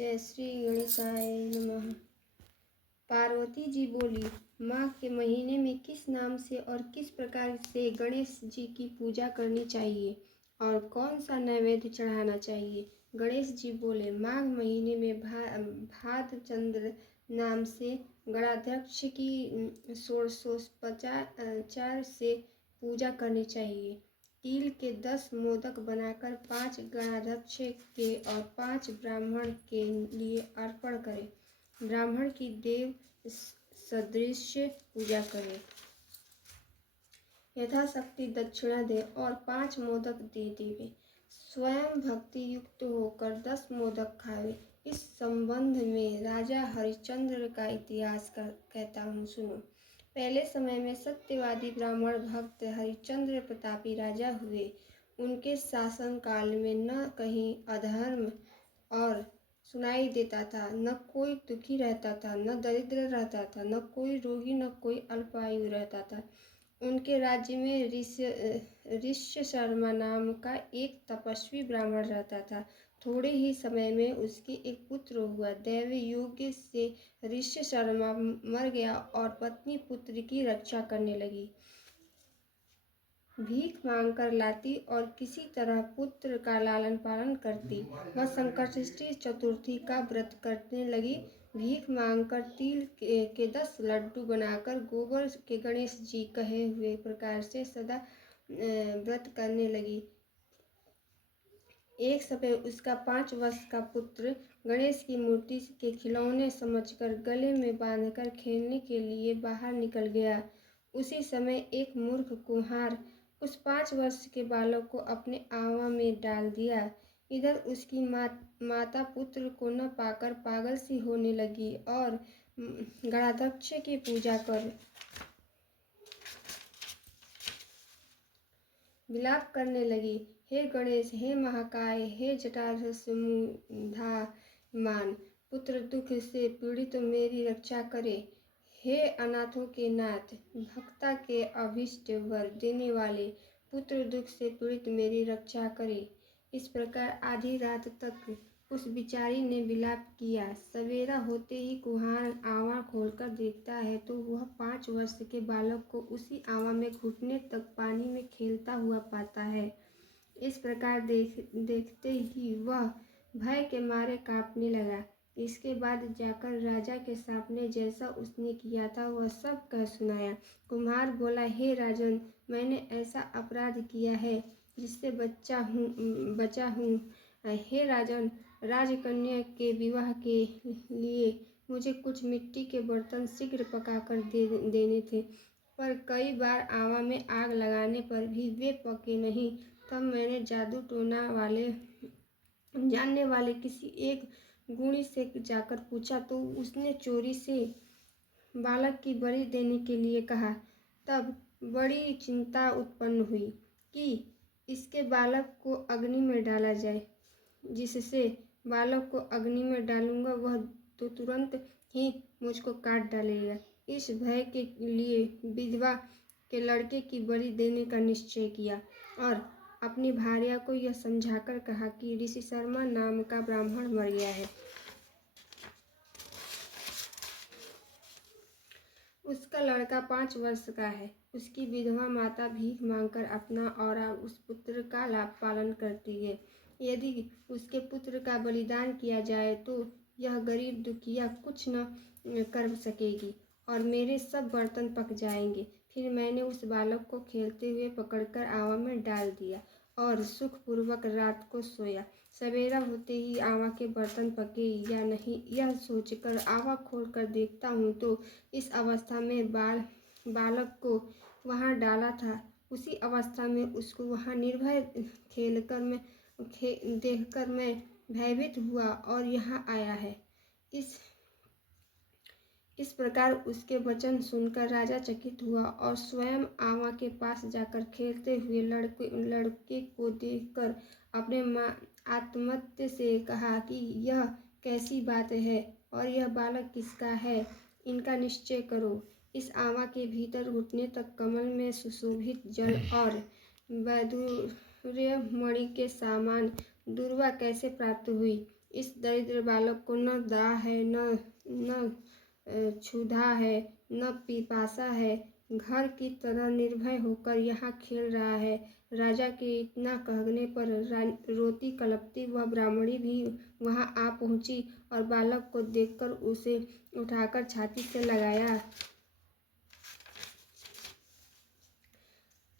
जय श्री गणेशाय नमः। पार्वती जी बोली, माघ के महीने में किस नाम से और किस प्रकार से गणेश जी की पूजा करनी चाहिए और कौन सा नैवेद्य चढ़ाना चाहिए। गणेश जी बोले, माघ महीने में भाद्रचंद्र नाम से गणाध्यक्ष की षोडशोपचार से पूजा करनी चाहिए। तिल के 10 मोदक बनाकर 5 गणाध्यक्ष के और 5 ब्राह्मण के लिए अर्पण करें। ब्राह्मण की देव सदृश पूजा करें, यथाशक्ति दक्षिणा दे और 5 मोदक दे देवे। स्वयं भक्ति युक्त होकर 10 मोदक खावे। इस संबंध में राजा हरिश्चंद्र का इतिहास कहता हूँ, सुनो। पहले समय में सत्यवादी ब्राह्मण भक्त हरिश्चंद्र प्रतापी राजा हुए। उनके शासन काल में न कहीं अधर्म और सुनाई देता था, न कोई दुखी रहता था, न दरिद्र रहता था, न कोई रोगी, न कोई अल्पायु रहता था। उनके राज्य में ऋष्य शर्मा नाम का एक तपस्वी ब्राह्मण रहता था। थोड़े ही समय में उसके एक पुत्र हुआ। दैव योग्य से ऋष्य शर्मा मर गया और पत्नी पुत्र की रक्षा करने लगी। भीख मांगकर लाती और किसी तरह पुत्र का लालन पालन करती। वह संकष्टी चतुर्थी का व्रत करने लगी। भीख मांगकर तिल के 10 लड्डू बनाकर गोबर के गणेश जी कहे हुए प्रकार से सदा व्रत करने लगी। एक समय उसका 5 वर्ष का पुत्र गणेश की मूर्ति के खिलौने समझकर गले में बांधकर खेलने के लिए बाहर निकल गया। उसी समय एक मूर्ख कुम्हार उस 5 वर्ष के बालक को अपने आवा में डाल दिया। इधर उसकी माता पुत्र को न पाकर पागल सी होने लगी और गणाध्यक्ष की पूजा कर विलाप करने लगी। हे गणेश, हे महाकाय, हे जटाधरसुधामान, पुत्र दुख से पीड़ित मेरी रक्षा करे। हे अनाथों के नाथ, भक्ता के अभीष्ट वर देने वाले, पुत्र दुख से पीड़ित मेरी रक्षा करे। इस प्रकार आधी रात तक उस बिचारी ने विलाप किया। सवेरा होते ही कुम्हार आवा खोलकर देखता है तो वह 5 वर्ष के बालक को उसी आवा में घुटने तक पानी में खेलता हुआ पाता है। इस प्रकार देखते ही वह भय के मारे कांपने लगा। इसके बाद जाकर राजा के सामने जैसा उसने किया था वह सब कह सुनाया। कुम्हार बोला, हे राजन, मैंने ऐसा अपराध किया है जिससे बचा हूँ। हे राजन, राजकन्या के विवाह के लिए मुझे कुछ मिट्टी के बर्तन शीघ्र पकाकर देने थे, पर कई बार आवा में आग लगाने पर भी वे पके नहीं। तब मैंने जादू टोना जानने वाले किसी एक गुणी से जाकर पूछा तो उसने चोरी से बालक की बलि देने के लिए कहा। तब बड़ी चिंता उत्पन्न हुई कि इसके बालक को अग्नि में डाला जाए। जिससे बालक को अग्नि में डालूंगा वह तो तुरंत ही मुझको काट डालेगा। इस भय के लिए विधवा के लड़के की बलि देने का निश्चय किया और अपनी भार्या को यह समझाकर कहा कि ऋषि शर्मा नाम का ब्राह्मण मर गया है। उसका लड़का 5 वर्ष का है। उसकी विधवा माता भीख मांगकर अपना और उस पुत्र का लाभ पालन करती है। यदि उसके पुत्र का बलिदान किया जाए तो यह गरीब दुखिया कुछ न कर सकेगी और मेरे सब बर्तन पक जाएंगे। फिर मैंने उस बालक को खेलते हुए पकड़कर आवा में डाल दिया और सुखपूर्वक रात को सोया। सवेरा होते ही आवा के बर्तन पके या नहीं यह सोचकर आवा खोलकर देखता हूँ तो इस अवस्था में बालक को वहाँ डाला था। उसी अवस्था में उसको वहाँ निर्भय देखकर मैं भयभीत हुआ और यहाँ आया है। इस प्रकार उसके वचन सुनकर राजा चकित हुआ और स्वयं आवा के पास जाकर खेलते हुए लड़के को देखकर अपने आत्महत्या से कहा कि यह कैसी बात है और यह बालक किसका है, इनका निश्चय करो। इस आवा के भीतर घुटने तक कमल में सुशोभित जल और वैदूर्य मणि के समान दुर्वा कैसे प्राप्त हुई, इस दरिद्र बालक को न दाह है, न क्षुधा है, न पिपासा है, घर की तरह निर्भय होकर यहाँ खेल रहा है। राजा के इतना कहने पर रोती कलपती वह ब्राह्मणी भी वहाँ आ पहुँची और बालक को देखकर उसे उठाकर छाती से लगाया,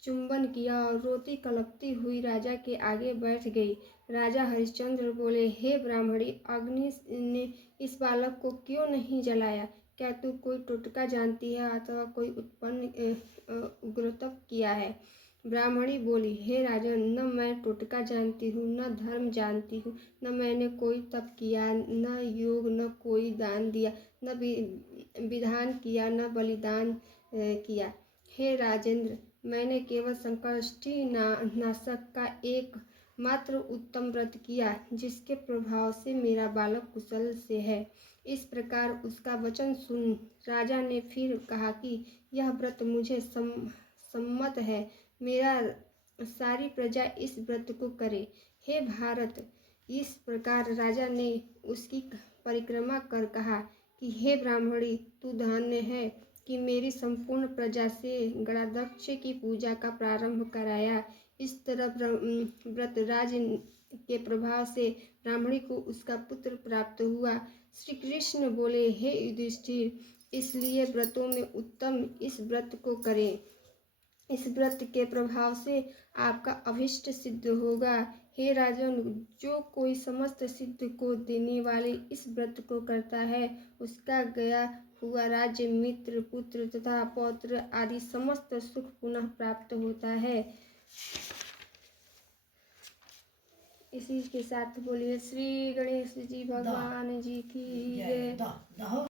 चुंबन किया और रोती कलपती हुई राजा के आगे बैठ गई। राजा हरिश्चंद्र बोले, हे ब्राह्मणी, अग्नि ने इस बालक को क्यों नहीं जलाया? क्या तू कोई टोटका जानती है अथवा कोई उग्रतप किया है? ब्राह्मणी बोली, हे राजन, न मैं टोटका जानती हूँ, न धर्म जानती हूँ, न मैंने कोई तप किया, न योग, न कोई दान दिया, न विधान किया, न बलिदान किया। हे राजेंद्र, मैंने केवल संकष्टी नाशक का एक मात्र उत्तम व्रत किया, जिसके प्रभाव से मेरा बालक कुशल से है। इस प्रकार उसका वचन सुन राजा ने फिर कहा कि यह व्रत मुझे सम्मत है, मेरा सारी प्रजा इस व्रत को करे। हे भारत, इस प्रकार राजा ने उसकी परिक्रमा कर कहा कि हे ब्राह्मणी, तू धन्य है कि मेरी संपूर्ण प्रजा से गणाध्यक्ष की पूजा का प्रारंभ कराया। इस तरह व्रतराज के प्रभाव से ब्राह्मणी को उसका पुत्र प्राप्त हुआ। श्री कृष्ण बोले, हे युधिष्ठिर, इसलिए व्रतों में उत्तम इस व्रत को करें। इस व्रत के प्रभाव से आपका अभिष्ट सिद्ध होगा। हे राजन, जो कोई समस्त सिद्ध को देने वाले इस व्रत को करता है, उसका गया हुआ राज्य, मित्र, पुत्र तथा पौत्र आदि समस्त सुख पुनः प्राप्त होता है। इसी के साथ बोलिए श्री गणेश जी भगवान जी की जय।